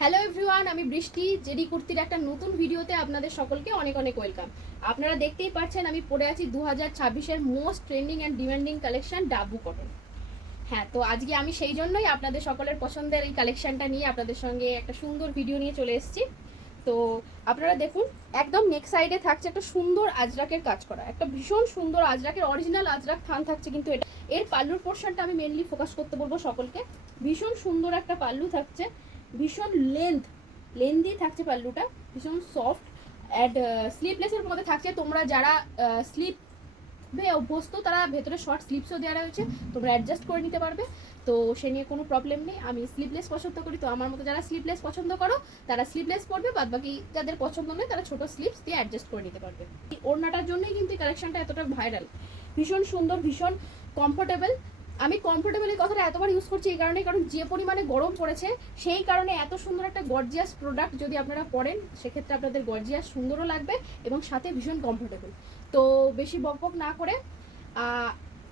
Hello everyone, আমি বৃষ্টি JD কুর্তির একটা নতুন ভিডিওতে আপনাদের সকলকে অনেক অনেক ওয়েলকাম। আপনারা দেখতেই পাচ্ছেন আমি পরে আছি 2026-এর most trending and demanding collection Dabu cotton. হ্যাঁ, তো আজকে আমি সেই জন্যই আপনাদের সকলের পছন্দের এই কালেকশনটা নিয়ে আপনাদের সঙ্গে একটা সুন্দর ভিডিও নিয়ে চলে এসেছি। তো আপনারা দেখুন, একদম নেক সাইডে থাকছে একটা সুন্দর আজরাকের কাজ করা, একটা ভীষণ সুন্দর আজরাকের অরিজিনাল আজরাক থান থাকছে। কিন্তু এটা এর পাল্লুর পোর্শনটা আমি মেনলি ফোকাস করতে বলবো সকলকে। ভীষণ সুন্দর একটা পাল্লু থাকছে, ভীষণ লেন্দি থাকছে পাল্লুটা, ভীষণ সফট অ্যান্ড স্লিপলেসের মধ্যে থাকছে। তোমরা যারা স্লিপ অভ্যস্ত তারা ভেতরে শর্ট স্লিপসও দেওয়া রয়েছে, তোমরা অ্যাডজাস্ট করে নিতে পারবে। তো সে নিয়ে কোনো প্রবলেম নেই। আমি স্লিপলেস পছন্দ করি, তো আমার মতো যারা স্লিপলেস পছন্দ করো তারা স্লিপলেস পরবে, বাদ বাকি যাদের পছন্দ নয় তারা ছোট স্লিপস দিয়ে অ্যাডজাস্ট করে নিতে পারবে। ওড়নাটার জন্যই কিন্তু এই কালেকশনটা এতটা ভাইরাল। ভীষণ সুন্দর, ভীষণ কমফোর্টেবল। আমি কমফোর্টেবল এই কথাটা এতবার ইউজ করছি এই কারণে, কারণ যে পরিমাণে গরম পড়েছে সেই কারণে এত সুন্দর একটা গর্জিয়াস প্রোডাক্ট যদি আপনারা পরেন সেক্ষেত্রে আপনাদের গর্জিয়াস সুন্দরও লাগবে এবং সাথে ভীষণ কমফোর্টেবল। তো বেশি বকবক না করে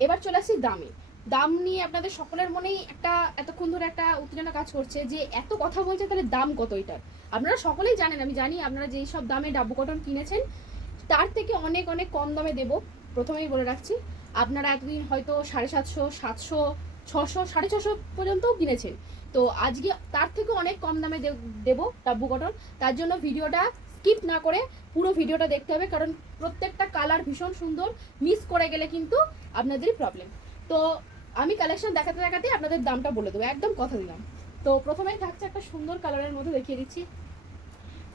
এবার চলে আসছি দামে। দাম নিয়ে আপনাদের সকলের মনেই একটা এতক্ষণ ধরে একটা উত্তেজনা কাজ করছে যে এত কথা বলছে, তাহলে দাম কত এটার। আপনারা সকলেই জানেন, আমি জানি আপনারা যেই সব দামে ডাব্বু কটন কিনেছেন তার থেকে অনেক অনেক কম দামে দেব, প্রথমেই বলে রাখছি। আপনারা এতদিন হয়তো 750, 700, 600, 650 পর্যন্তও কিনেছেন, তো আজকে তার থেকে অনেক কম দামে দেবো ডাব্বু কটন। তার জন্য ভিডিওটা স্কিপ না করে পুরো ভিডিওটা দেখতে হবে, কারণ প্রত্যেকটা কালার ভীষণ সুন্দর, মিস করে গেলে কিন্তু আপনাদেরই প্রবলেম। তো আমি কালেকশন দেখাতে দেখাতে আপনাদের দামটা বলে দেবো, একদম কথা দিলাম। তো প্রথমেই থাকছে একটা সুন্দর কালারের মধ্যে, দেখিয়ে দিচ্ছি।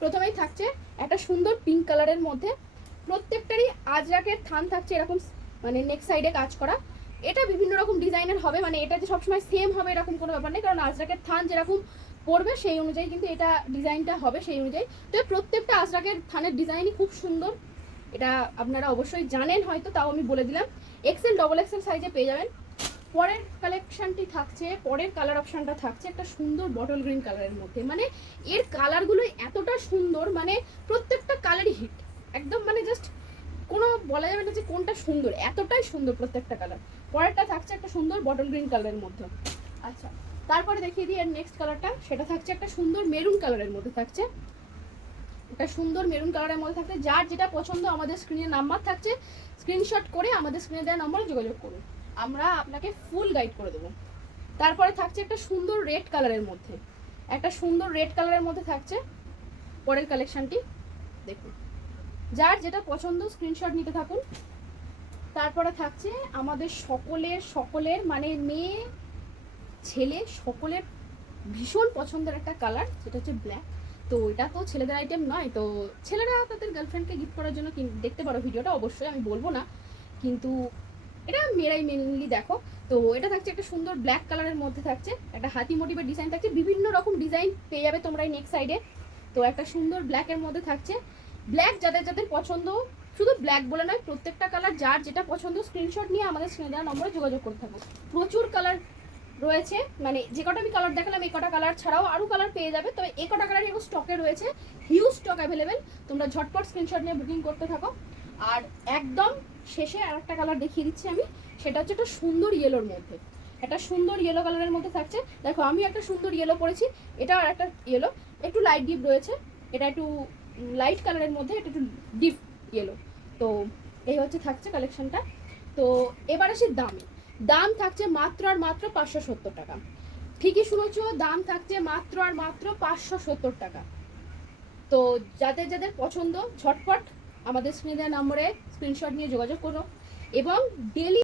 প্রথমেই থাকছে একটা সুন্দর পিঙ্ক কালারের মধ্যে, প্রত্যেকটারই আজরাকের থান থাকছে এরকম, মানে নেক সাইডে কাজ করা। এটা বিভিন্ন রকম ডিজাইনের হবে, মানে এটা যে সবসময় সেম হবে এরকম কোনো ব্যাপার নেই, কারণ আজরাকের থান যেরকম পড়বে সেই অনুযায়ী কিন্তু এটা ডিজাইনটা হবে সেই অনুযায়ী। তো প্রত্যেকটা আজরাকের থানের ডিজাইনই খুব সুন্দর, এটা আপনারা অবশ্যই জানেন হয়তো, তাও আমি বলে দিলাম। এক্সেল, ডবল এক্সেল সাইজে পেয়ে যাবেন। পরের কালেকশনটি থাকছে, পরের কালার অপশনটা থাকছে একটা সুন্দর বটল গ্রিন কালারের মধ্যে। মানে এর কালারগুলো এতটা সুন্দর, মানে প্রত্যেকটা কালারই হিট একদম, মানে জাস্ট কোনো বলা যাবে না যে কোনটা সুন্দর, এতটাই সুন্দর প্রত্যেকটা কালার। পরেরটা থাকছে একটা সুন্দর বটল গ্রিন কালারের মধ্যে। আচ্ছা, তারপরে দেখিয়ে দিই এর নেক্সট কালারটা, সেটা থাকছে একটা সুন্দর মেরুন কালারের মধ্যে থাকছে, একটা সুন্দর মেরুন কালারের মধ্যে থাকছে। যার যেটা পছন্দ আমাদের স্ক্রিনে নাম্বার থাকছে, স্ক্রিনশট করে আমাদের স্ক্রিনে দেওয়া নম্বরে যোগাযোগ করুন, আমরা আপনাকে ফুল গাইড করে দেবো। তারপরে থাকছে একটা সুন্দর রেড কালারের মধ্যে, একটা সুন্দর রেড কালারের মধ্যে থাকছে পরের কালেকশনটি, দেখুন। যার যেটা পছন্দ স্ক্রিনশট নিতে থাকুন। তারপরে থাকছে আমাদের সকলের মানে মেয়ে ছেলে সকলের ভীষণ পছন্দের একটা কালার, সেটা হচ্ছে ব্ল্যাক। তো এটা তো ছেলেদের আইটেম নয়, তো ছেলেরা তাদের গার্লফ্রেন্ডকে গিফট করার জন্য দেখতে পারো ভিডিওটা, অবশ্যই আমি বলবো না, কিন্তু এটা মেয়েরাই মেনলি দেখো। তো এটা থাকছে একটা সুন্দর ব্ল্যাক কালারের মধ্যে থাকছে, একটা হাতি মোটিভের ডিজাইন থাকছে, বিভিন্ন রকম ডিজাইন পেয়ে যাবে তোমরা এই নেক সাইডে। তো একটা সুন্দর ব্ল্যাকের মধ্যে থাকছে। ব্ল্যাক যাদের যাদের পছন্দ, শুধু ব্ল্যাক বলে নয়, প্রত্যেকটা কালার যার যেটা পছন্দ স্ক্রিনশট নিয়ে আমাদের স্ক্রিনে দেওয়া নম্বরে যোগাযোগ করতে থাকো। প্রচুর কালার রয়েছে, মানে যে কটা আমি কালার দেখালাম এই কটা কালার ছাড়াও আরও কালার পেয়ে যাবে, তবে এই কটা কালারই এখন স্টকে রয়েছে, হিউজ স্টক অ্যাভেলেবেল। তোমরা ঝটপট স্ক্রিনশট নিয়ে বুকিং করতে থাকো। আর একদম শেষে আর একটা কালার দেখিয়ে দিচ্ছি আমি, সেটা হচ্ছে একটা সুন্দর ইয়েলোর মধ্যে, একটা সুন্দর ইয়েলো কালারের মধ্যে থাকছে। দেখো আমি একটা সুন্দর ইয়েলো পরেছি, এটা আর একটা ইয়েলো, একটু লাইট ডিপ রয়েছে, এটা একটু লাইট কালারের মধ্যে, এটা একটু ডিপ ইয়েলো। তো এই হচ্ছে থাকছে কালেকশনটা। তো এবার আসি দামে। দাম থাকছে মাত্র আর মাত্র 570 টাকা। ঠিকই শুনেছো, দাম থাকছে মাত্র আর মাত্র 570 টাকা। তো যাদের যাদের পছন্দ ঝটপট আমাদের স্ক্রিনে দেওয়া নম্বরে স্ক্রিনশট নিয়ে যোগাযোগ করো এবং ডেলি